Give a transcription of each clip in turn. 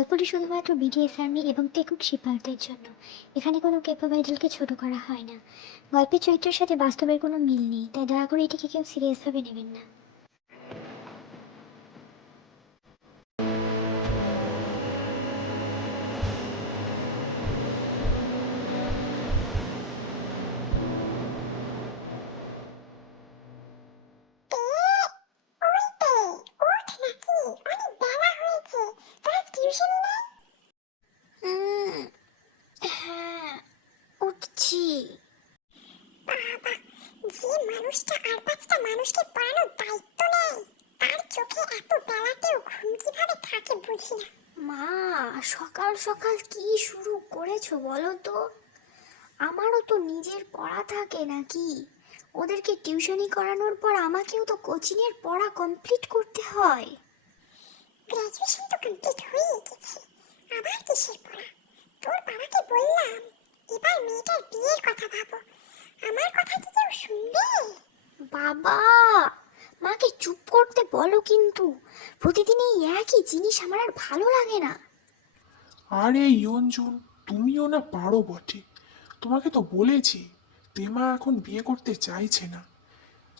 গল্পটি শুধুমাত্র BDS army এবং টেকুক শিপারদের জন্য। এখানে কোনো কেপব আইডলকে ছোট করা হয় না। গল্পের চরিত্রের সাথে বাস্তবের কোনো মিল নেই, তাই দয়া করে এটিকে কেউ সিরিয়াসভাবে নেবেন না। হ্যাঁ, উঠছি। বাবা, যে মানুষটা আর পাঁচটা মানুষকে পড়ানোর দায়িত্ব নেয় তার চোখে এত বেলাতেও ঘুম কিভাবে থাকে বুঝি না। মা, সকাল সকাল কি শুরু করেছো বলো তো? আমারও তো নিজের পড়া থাকে নাকি? ওদেরকে টিউশনি করানোর পর আমাকেও তো কোচিংয়ের পড়া কমপ্লিট করতে হয়। গ্র্যাজুয়েশন তো কমপ্লিট হয়ে গেছে, আবার কিসের পড়া? তোর বাবাকে বললাম এবার মেয়েটার বিয়ের কথা ভাবো, আমার কথা কি কেউ শুনবে? বাবা, মাকে চুপ করতে বলো কিন্তু। প্রতিদিন এই একই জিনিস আমার আর ভালো লাগে না। আরে ইয়ঞ্জুন, তুমিও না পারো বটে। তোমাকে তো বলেছি তেমা এখন বিয়ে করতে চাইছে না,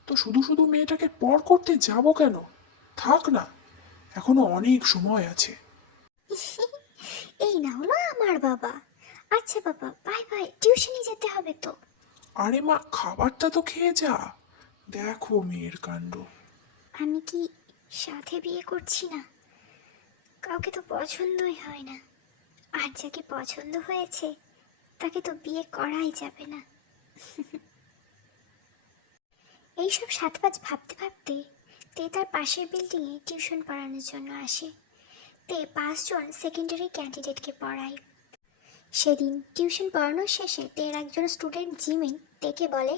তো শুধু শুধু মেয়েটাকে পর করতে যাব কেন? থাক না, এখনো অনেক সময় আছে। এই না হলো আমার বাবা। আচ্ছা বাবা, বাই বাই, টিউশনি যেতে হবে তো। আরে মা, খাবারটা তো খেয়ে যা। দেখো মেয়ের কাণ্ড। আমি কি সাথে বিয়ে করছি না? কাউকে তো পছন্দই হয় না। আর যাকে পছন্দ হয়েছে তাকে তো বিয়ে করাই যাবে না। এইসব সাত পাঁচ ভাবতে ভাবতে তে তার পাশের বিল্ডিংয়ে টিউশন পড়ানোর জন্য আসে। তে 5 জন সেকেন্ডারি ক্যান্ডিডেটকে পড়ায়। সেদিন টিউশন পড়ানোর শেষে তের একজন স্টুডেন্ট জিমিন তেকে বলে,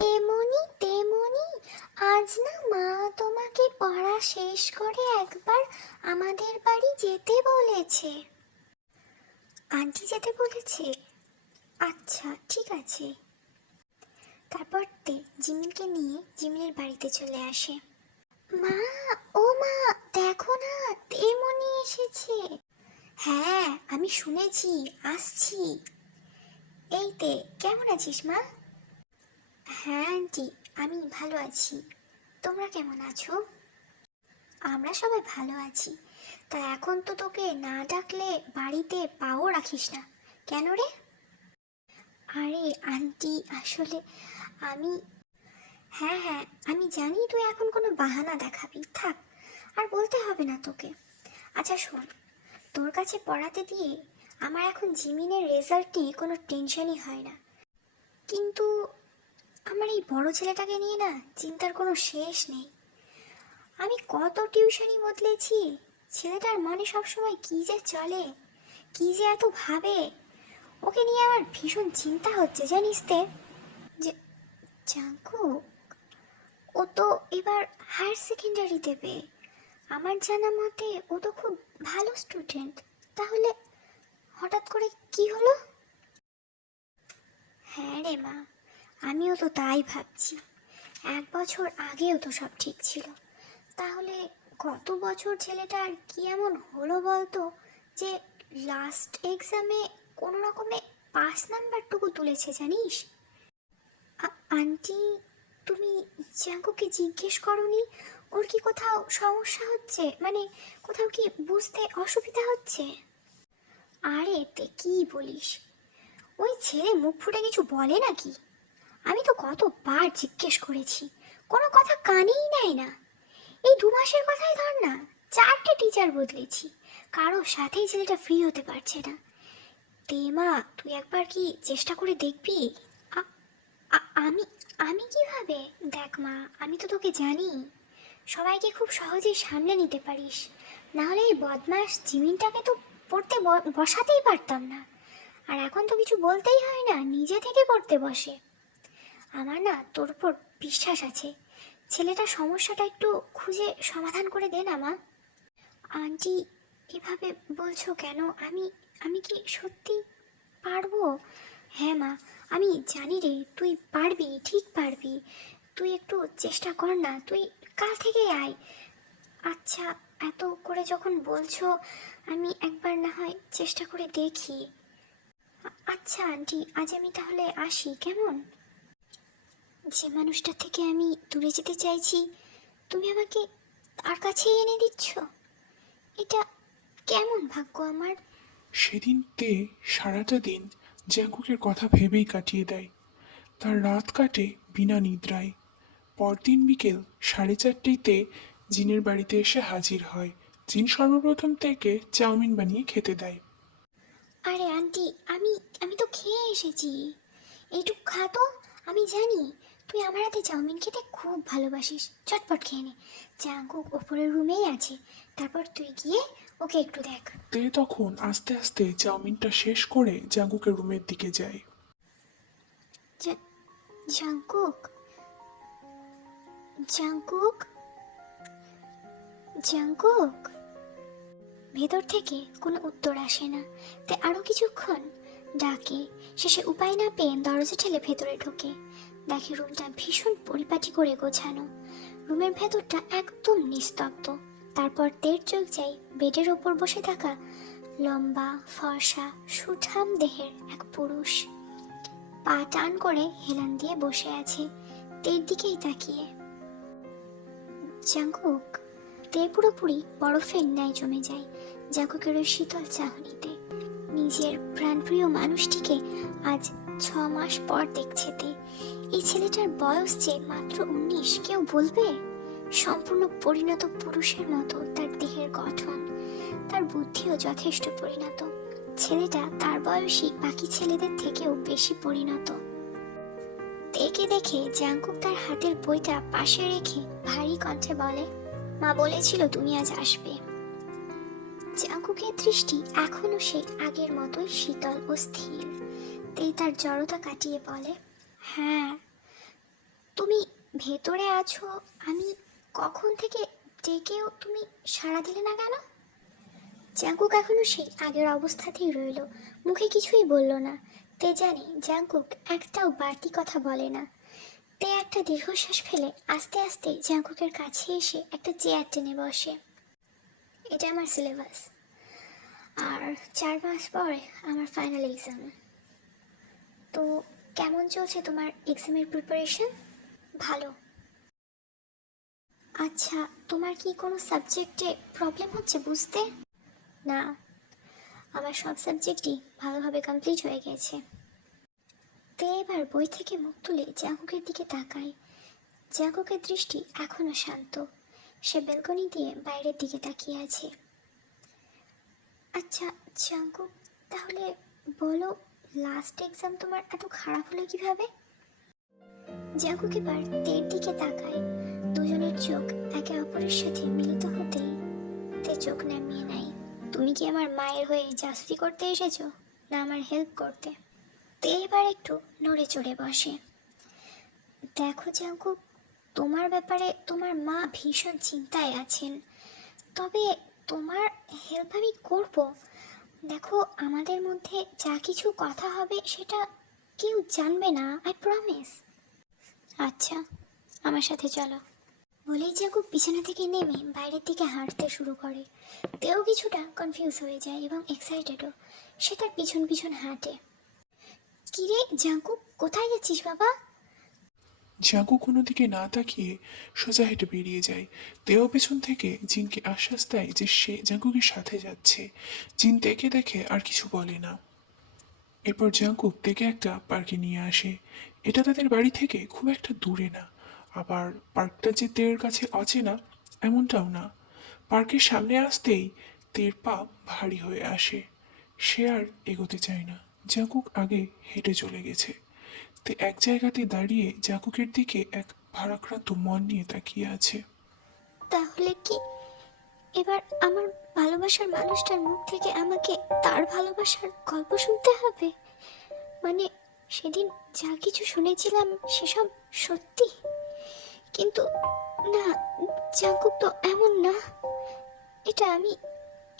তেমনি তেমনি, আজ না মা তোমাকে পড়া শেষ করে একবার আমাদের বাড়ি যেতে বলেছে। আন্টি যেতে বলেছে? আচ্ছা ঠিক আছে। তারপর তে জিমিনকে নিয়ে জিমিনের বাড়িতে চলে আসে। মা, ও মা, দেখো না তেমনি এসেছে। হ্যাঁ আমি শুনেছি, আসছি। এই তে, কেমন আছিস মা? হ্যাঁ আন্টি, আমি ভালো আছি। তোমরা কেমন আছো? আমরা সবাই ভালো আছি। তা এখন তো তোকে না ডাকলে বাড়িতে পাও রাখিস না, কেন রে? আরে আন্টি, আসলে আমি হ্যাঁ হ্যাঁ, আমি জানি তুই এখন কোনো বাহানা দেখাবি, থাক, আর বলতে হবে না তোকে। আচ্ছা শোন, তোর কাছে পড়াতে দিয়ে আমার এখন জিমিনের রেজাল্ট নিয়ে কোনো টেনশনই হয় না, কিন্তু আমার এই বড় ছেলেটাকে নিয়ে না চিন্তার কোনো শেষ নেই। আমি কত টিউশনি বদলেছি, ছেলেটার মনে সবসময় কী যে চলে, কী যে এত ভাবে, ওকে নিয়ে আমার ভীষণ চিন্তা হচ্ছে জানিস তে। যে জাঙ্কুক, ও তো এবার হায়ার সেকেন্ডারি দেবে। আমার জানা মতে ও তো খুব ভালো স্টুডেন্ট, তাহলে হঠাৎ করে কি হলো? হ্যাঁ রে মা, আমিও তো তাই ভাবছি। 1 বছর আগেও তো সব ঠিক ছিল, তাহলে গত বছর ছেলেটার কি এমন হলো বলতো যে লাস্ট এক্সামে কোনো রকমে পাস নাম্বারটুকু তুলেছে জানিস? আন্টি, তুমি জাঙ্কুকে জিজ্ঞেস করনি ওর কি কোথাও সমস্যা হচ্ছে, মানে কোথাও কি বুঝতে অসুবিধা হচ্ছে? আরে তে কি বলিস, ওই ছেলে মুখ ফুটে কিছু বলে নাকি? আমি তো কতবার জিজ্ঞেস করেছি, কোনো কথা কানেই নেয় না। এই 2 মাসের কথাই ধর না, 4টে টিচার বদলেছি, কারোর সাথেই ছেলেটা ফ্রি হতে পারছে না। তে মা, তুই একবার কি চেষ্টা করে দেখবি? আমি আমি কিভাবে? দেখ মা, আমি তো তোকে জানি, সবাইকে খুব সহজেই সামলে নিতে পারিস, নাহলে এই বদমাস জিমিনটাকে তো পড়তে বসাতেই পারতাম না। আর এখন তো কিছু বলতেই হয় না, নিজে থেকে পড়তে বসে। আমার না তোর উপর বিশ্বাস আছে, ছেলেটার সমস্যাটা একটু খুঁজে সমাধান করে দে না মা। আন্টি, এভাবে বলছো কেন? আমি আমি কি সত্যি পারবো? হ্যাঁ মা, আমি জানি রে, তুই পারবি, ঠিক পারবি। তুই একটু চেষ্টা কর না, তুই কাল থেকেই আয়। আচ্ছা, এত করে যখন বলছো আমি একবার না হয় চেষ্টা করে দেখি। আচ্ছা আন্টি, আজ আমি তাহলে আসি, কেমন? যে মানুষটা থেকে আমি দূরে যেতে চাইছি তুমি আমাকে তার কাছেই এনে দিচ্ছ। এটা কেমন ভাগ্য আমার। সেদিন তে সারাটা দিন জাঙ্কুকের কথা ভেবেই কাটিয়ে দেয়। তার রাত কাটে বিনা নিদ্রায়। পরদিন বিকেল 4:30তে জিনের বাড়িতে এসে হাজির হয়। জিন সর্বপ্রথম থেকে চাউমিন বানিয়ে খেতে দেয়। আরে আন্টি, আমি আমি তো খেয়ে এসেছি। এইটুক খা তো। আমি জানি তুই আমার হাতে চাউমিন খেতে খুব ভালোবাসিস। চটপট খেয়ে নে। জাঙ্কুক ওপরের রুমেই আছে, তারপর তুই গিয়ে ওকে একটু দেখ। তে তখন আস্তে আস্তে চাউমিনটা শেষ করে জাঙ্কুকের রুমের দিকে যায়। Jungkook, Jungkook, Jungkook. ভেতর থেকে কোনো উত্তর আসে না। তাই আরও কিছুক্ষণ ডাকে। শেষে উপায় না পেয়ে দরজা ঠেলে ভেতরে ঢোকে। দেখে রুমটা ভীষণ পরিপাটি করে গোছানো। রুমের ভেতরটা একদম নিস্তব্ধ। তারপর তের চোখ যায় বেডের ওপর বসে থাকা লম্বা ফর্সা সুঠাম দেহের এক পুরুষ। পা টান করে হেলান দিয়ে বসে আছে, তের দিকেই তাকিয়ে। জাঙ্কুক। তে পুরোপুরি বরফের ন্যায় জমে যায় জাঙ্কুকের ওই শীতল চাহনিতে। নিজের প্রাণপ্রিয় মানুষটিকে আজ 6 মাস পর দেখছে তে। এই ছেলেটার বয়স যে মাত্র 19, কেউ বলবে? সম্পূর্ণ পরিণত পুরুষের মতো তার দেহের গঠন, তার বুদ্ধিও যথেষ্ট পরিণত। ছেলেটা তার বয়সী বাকি ছেলেদের থেকেও বেশি পরিণত। তেকে দেখে জাঙ্কুক তার হাতের বইটা পাশে রেখে ভারী কণ্ঠে বলে, মা বলেছিল তুমি আজ আসবে। জাঙ্কুকের দৃষ্টি এখনো সেই আগের মতোই শীতল ও স্থির। তেই তার জড়তা কাটিয়ে বলে, হ্যাঁ। তুমি ভেতরে আছো, আমি কখন থেকে ডেকেও তুমি সাড়া দিলে না কেন? জাঙ্কুক এখনো সেই আগের অবস্থাতেই রইল, মুখে কিছুই বলল না। তে জানে জাঙ্কুক একটাও বাড়তি কথা বলে না। তে একটা দীর্ঘশ্বাস ফেলে আস্তে আস্তে জাঙ্কুকের কাছে এসে একটা চেয়ার টেনে বসে। এটা আমার সিলেবাস, আর 4 মাস পরে আমার ফাইনাল এক্সাম। তো কেমন চলছে তোমার এক্সামের প্রিপারেশন? ভালো। আচ্ছা, তোমার কি কোনো সাবজেক্টে প্রবলেম হচ্ছে বুঝতে? না, আমার সব সাবজেক্টই ভালোভাবে কমপ্লিট হয়ে গেছে। তে এবার বই থেকে মুখ তুলে জাঙ্কুকের দিকে তাকায়। জাঙ্কুকের দৃষ্টি এখনো শান্ত। সে ব্যালকনি দিয়ে বাইরের দিকে তাকিয়ে আছে। আচ্ছা জাঙ্কুক, তাহলে বলো, লাস্ট এক্সাম তোমার এত খারাপ হলো কিভাবে? জাঙ্কুক এবার তের দিকে তাকায়। দুজনের চোখ একে অপরের সাথে মিলিত হতেই তে চোখ নামিয়ে নেয়। তুমি কি আমার মায়ের হয়ে জাস্তি করতে এসেছো, না আমার হেল্প করতে? তে এবার একটু নড়ে চড়ে বসে। দেখো জাঙ্কুক, তোমার ব্যাপারে তোমার মা ভীষণ চিন্তায় আছেন, তবে তোমার হেল্প আমি করব। দেখো, আমাদের মধ্যে যা কিছু কথা হবে সেটা কেউ জানবে না, আই প্রমিস। আচ্ছা, আমার সাথে চলো। বলেই জাঙ্কুক বিছানা থেকে নেমে বাইরের দিকে হাঁটতে শুরু করে। তেও কিছুটা কনফিউজ হয়ে যায় এবং এক্সাইটেডও। সে তার পিছন পিছন হাঁটে। কিরে জাঙ্কুক, কোথায় যাচ্ছিস বাবা? জাঙ্কুক কোনো দিকে না তাকিয়ে সোজা হেঁটে বেরিয়ে যায়। তেও পেছন থেকে জিনকে আশ্বাস দেয় যে সে জাঙ্কুকের সাথে যাচ্ছে। জিন দেখে দেখে আর কিছু বলে না। এরপর জাঙ্কুক তেকে একটা পার্কে নিয়ে আসে। এটা তাদের বাড়ি থেকে খুব একটা দূরে না, আবার পার্কটা যে তের কাছে অচেনা এমনটাও না। পার্কের সামনে আসতেই তের পা ভারী হয়ে আসে। সে আর এগোতে চায় না। জাঙ্কুক আগে হেঁটে চলে গেছে। তে এক জায়গাতে দাঁড়িয়ে জাঙ্কুকের দিকে এক ভারাক্রান্ত মন নিয়ে তাকিয়ে আছে। তাহলে কি এবার আমার ভালোবাসার মানুষটার মুখ থেকে আমাকে তার ভালোবাসার গল্প শুনতে হবে? মানে সেদিন যা কিছু শুনেছিলাম সেসব সত্যি? কিন্তু না, জাঙ্কুক তো এমন না। এটা আমি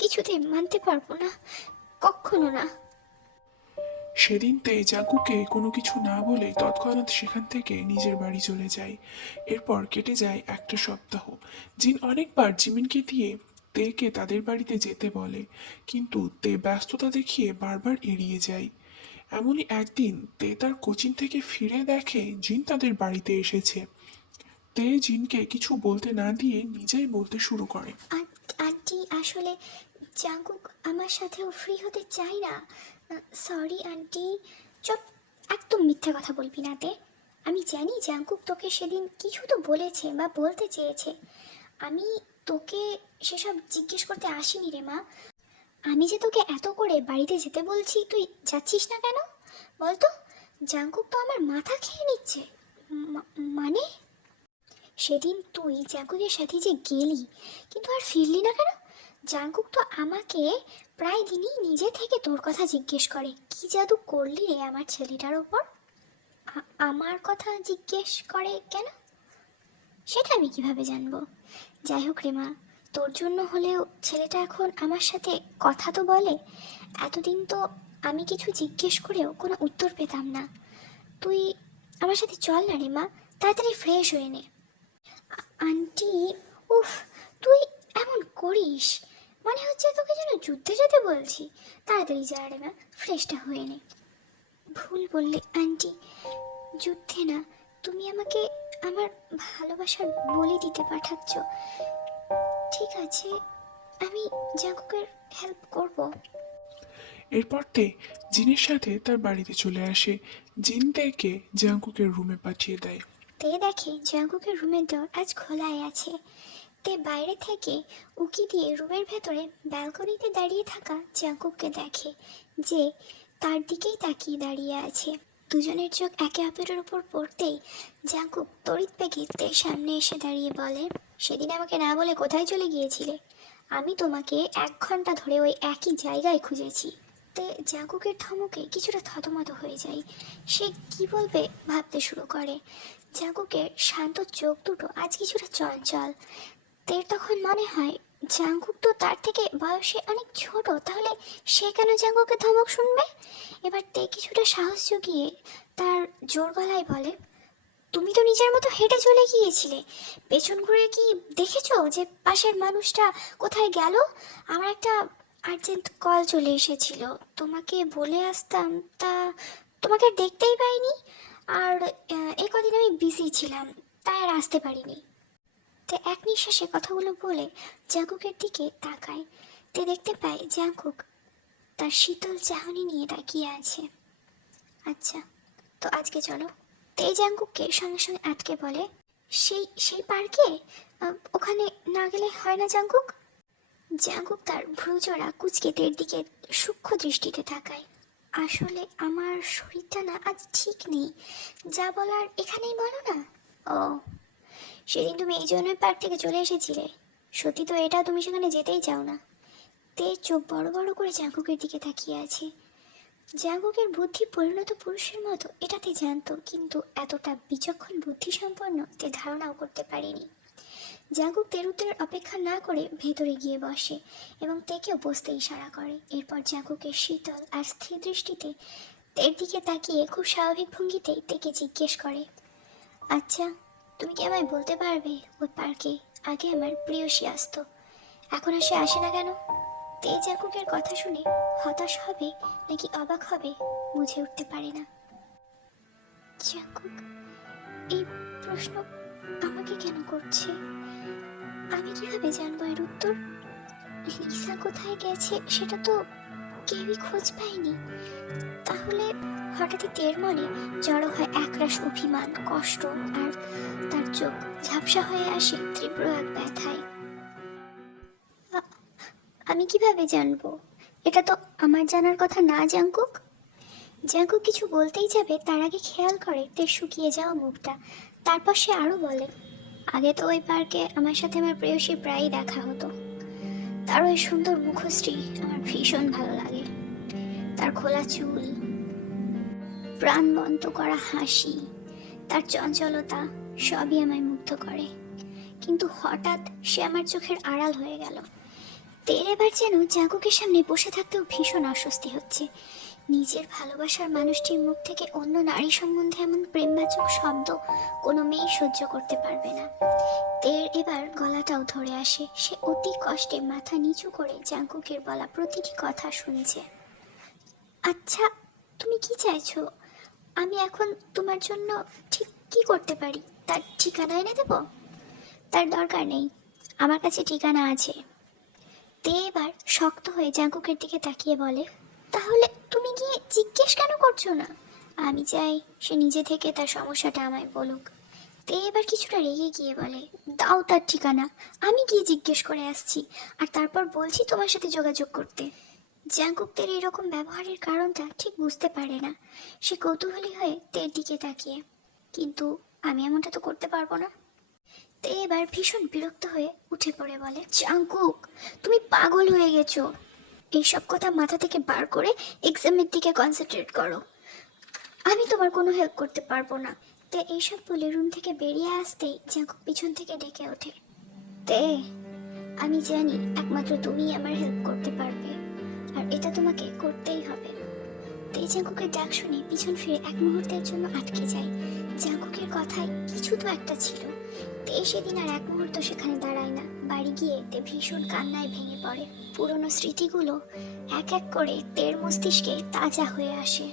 কিছুতেই মানতে পারবো না, কখনো না। সেদিন তে জাঙ্কুকে কোনো কিছু না বলে তৎক্ষণাৎ সেখান থেকে নিজের বাড়ি চলে যায়। এরপর কেটে যায় একটা সপ্তাহ। জিন অনেকবার জিমিনকে দিয়ে তেকে তাদের বাড়িতে যেতে বলে, কিন্তু তে ব্যস্ততা দেখিয়ে বারবার এড়িয়ে যায়। এমনই একদিন তে তার কোচিং থেকে ফিরে দেখে জিন তাদের বাড়িতে এসেছে। তে জিনকে কিছু বলতে না দিয়ে নিজেই বলতে শুরু করে। আন্টি, আসলে জাঙ্কুক আমার সাথেও ফ্রি হতে চাই না। Sorry aunty. চুপ, একদম মিথ্যে কথা বলবি না তে। আমি জানি জাঙ্কুক তোকে সেদিন কিছু তো বলেছে বা বলতে চেয়েছে। আমি তোকে সেসব জিজ্ঞেস করতে আসিনি রে মা। আমি যে তোকে এত করে বাড়িতে যেতে বলছি, তুই যাচ্ছিস না কেন বলতো? জাঙ্কুক তো আমার মাথা খেয়ে নিচ্ছে। মানে সেদিন তুই জাঙ্কুকের সাথে যে গেলি, কিন্তু আর ফিরলি না কেন? জাঙ্কুক তো আমাকে প্রায় দিনই নিজে থেকে তোর কথা জিজ্ঞেস করে। কি জাদু করলি রে আমার ছেলেটার ওপর? আমার কথা জিজ্ঞেস করে কেন সেটা আমি কিভাবে জানবো? যাই হোক রে মা, তোর জন্য হলেও ছেলেটা এখন আমার সাথে কথা তো বলে। এতদিন তো আমি কিছু জিজ্ঞেস করেও কোনো উত্তর পেতাম না। তুই আমার সাথে চল না রে মা, তাড়াতাড়ি ফ্রেশ হয়ে নে। আন্টি, উফ, তুই এমন করিস, মনে হচ্ছে তোকে যেন যুদ্ধে যেতে বলছি। তাড়াতাড়ি যা রে মা, ফ্রেশটা হয়ে নে। ভুল বললে আন্টি, যুদ্ধে না, তুমি আমাকে আমার ভালোবাসার বলি দিতে পাঠাচ্ছ। ঠিক আছে, আমি জাঙ্কুকের হেল্প করব। এরপর তে জিনের সাথে তার বাড়িতে চলে আসে। জিন তেকে জাঙ্কুকের রুমে পাঠিয়ে দেয়। তে দেখে জাঙ্কুকের রুমের দর আজ খোলাই আছে। তে বাইরে থেকে উকি দিয়ে রুমের ভেতরে ব্যালকনিতে দাঁড়িয়ে থাকা জাঙ্কুককে দেখে, যে তার দিকেই তাকিয়ে দাঁড়িয়ে আছে। দুজনের চোখ একে অপরের উপর পড়তেই জাঙ্কুক তড়িৎ বেগে তের সামনে এসে দাঁড়িয়ে বলে, সেদিন আমাকে না বলে কোথায় চলে গিয়েছিলে? আমি তোমাকে 1 ঘন্টা ধরে ওই একই জায়গায় খুঁজেছি। তে জাঙ্কুকের ধমকে কিছুটা থতমত হয়ে যায়। সে কি বলবে ভাবতে শুরু করে। জাঙ্কুকের শান্ত চোখ দুটো আজ কিছুটা চঞ্চল। তের তখন মনে হয় জাঙ্কুক তো তার থেকে বয়সে অনেক ছোট, তাহলে সে কেন জাঙ্কুকের ধমক শুনবে? এবার তে কিছুটা সাহস জুগিয়ে তার জোর গলায় বলে, তুমি তো নিজের মতো হেঁটে চলে গিয়েছিলে, পেছন ঘুরে কি দেখেছো যে পাশের মানুষটা কোথায় গেল? আমার একটা আর্জেন্ট কল চলে এসেছিল, তোমাকে বলে আসতাম, তা তোমাকে আর দেখতেই পাইনি। আর এই কদিন আমি বিজি ছিলাম, তাই আর আসতে পারিনি। তে এক নিঃশ্বাসে কথাগুলো বলে জাঙ্কুকের দিকে তাকায়। তে দেখতে পায় জাঙ্কুক তার শীতল চাহনি নিয়ে তাকিয়ে আছে। আচ্ছা, তো আজকে চলো। তে জাঙ্কুককে সঙ্গে সঙ্গে আটকে বলে, সেই সেই পার্কে? ওখানে না গেলে হয় না জাঙ্কুক? জাঙ্কুক তার ভ্রুজোড়া কুঁচকে তের দিকে সূক্ষ্ম দৃষ্টিতে তাকায়। আসলে আমার শরীরটা না আজ ঠিক নেই, যা বলার এখানেই বলো না। ও, সেদিন তুমি এই জন্যই পার্ক থেকে চলে এসেছিলে? সত্যি তো এটা, তুমি সেখানে যেতেই চাও না? তে চোখ বড় বড় করে জাঙ্কুকের দিকে তাকিয়ে আছে। জাঙ্কুকের বুদ্ধি পরিণত পুরুষের মতো এটাতে জানতো, কিন্তু এতটা বিচক্ষণ বুদ্ধি সম্পন্ন তে ধারণাও করতে পারেনি। জাঙ্কুক তের উত্তরের অপেক্ষা না করে ভেতরে গিয়ে বসে এবং তেকেও বসতে ইশারা করে। এরপর জাঙ্কুকের শীতল আর স্থির দৃষ্টিতে তের দিকে তাকিয়ে খুব স্বাভাবিক ভঙ্গিতেই তেকে জিজ্ঞেস করে, আচ্ছা, তুমি কি আমায় বলতে পারবে ওই পার্কে আগে আমার প্রিয়সী আসতো, এখন আর সে আসে না কেন? তে জাঙ্কুকের কথা শুনে হতাশ হবে নাকি অবাক হবে বুঝে উঠতে পারে না। জাঙ্কুক এই প্রশ্ন আমাকে কেন করছে? আমি কিভাবে জানবো এর উত্তর? লিসা কোথায় গেছে সেটা তো কেউই খোঁজ পায়নি। তাহলে হঠাৎই তের মনে জড়ো হয় একরাশ অভিমান, কষ্ট, আর তার চোখ ঝাপসা হয়ে আসে তীব্র এক ব্যথায়। আমি কিভাবে জানবো? এটা তো আমার জানার কথা না জাঙ্কুক। জাঙ্কুক কিছু বলতেই যাবে তার আগে খেয়াল করে তের শুকিয়ে যাওয়া মুখটা। তারপর সে আরও বলে, আগে তো ওই পার্কে আমার সাথে আমার প্রেয়সী প্রায়ই দেখা হতো। তার ওই সুন্দর মুখশ্রী আমার ভীষণ ভালো লাগে। তার খোলা চুল, প্রাণবন্ত করা হাসি, তার চঞ্চলতা সবই আমায় মুগ্ধ করে। কিন্তু হঠাৎ সে আমার চোখের আড়াল হয়ে গেল। তের এবার যেন জাঙ্কুকের সামনে বসে থাকতেও ভীষণ অস্বস্তি হচ্ছে। নিজের ভালোবাসার মানুষটির মুখ থেকে অন্য নারী সম্বন্ধে এমন প্রেমবাচক শব্দ কোনো মেয়ে সহ্য করতে পারবে না। তের এবার গলাটাও ধরে আসে। সে অতি কষ্টে মাথা নিচু করে জাঙ্কুকের বলা প্রতিটি কথা শুনছে। আচ্ছা, তুমি কি চাইছো? আমি এখন তোমার জন্য ঠিক কি করতে পারি? তার ঠিকানা এনে দেব? তার দরকার নেই, আমার কাছে ঠিকানা আছে। তে এবার শক্ত হয়ে জাঙ্কুকের দিকে তাকিয়ে বলে, তাহলে তুমি গিয়ে জিজ্ঞেস কেন করছো না? আমি চাই সে নিজে থেকে তার সমস্যাটা আমায় বলুক। তে এবার কিছুটা রেগে গিয়ে বলে, দাও তার ঠিকানা, আমি গিয়ে জিজ্ঞেস করে আসছি, আর তারপর বলছি তোমার সাথে যোগাযোগ করতে। জাঙ্কুক তের এরকম ব্যবহারের কারণটা ঠিক বুঝতে পারে না। সে কৌতূহলী হয়ে তের দিকে তাকিয়ে, কিন্তু আমি এমনটা তো করতে পারবো না। তে এবার ভীষণ বিরক্ত হয়ে উঠে পড়ে বলে, জাঙ্কুক, তুমি পাগল হয়ে গেছো। এইসব কথা মাথা থেকে বার করে এক্সামের দিকে কনসেন্ট্রেট করো। আমি তোমার কোনো হেল্প করতে পারবো না। তে এইসব বলে রুম থেকে বেরিয়ে আসতেই জাঙ্কুক পিছন থেকে ডেকে ওঠে, তে আমি জানি একমাত্র তুমিই আমার হেল্প করতে পারবে, আর এটা তোমাকে করতেই হবে। তে জাঙ্কুকের ডাক শুনে পিছন ফিরে এক মুহূর্তের জন্য আটকে যায়। জাঙ্কুকের কথায় কিছু তো একটা ছিল। তে সেদিন আর এক মুহূর্ত সেখানে দাঁড়ায় না। বাড়ি গিয়ে তে ভীষণ কান্নায় ভেঙে পড়ে। পুরনো স্মৃতিগুলো এক এক করে তের মস্তিষ্কে তাজা হয়ে আসে।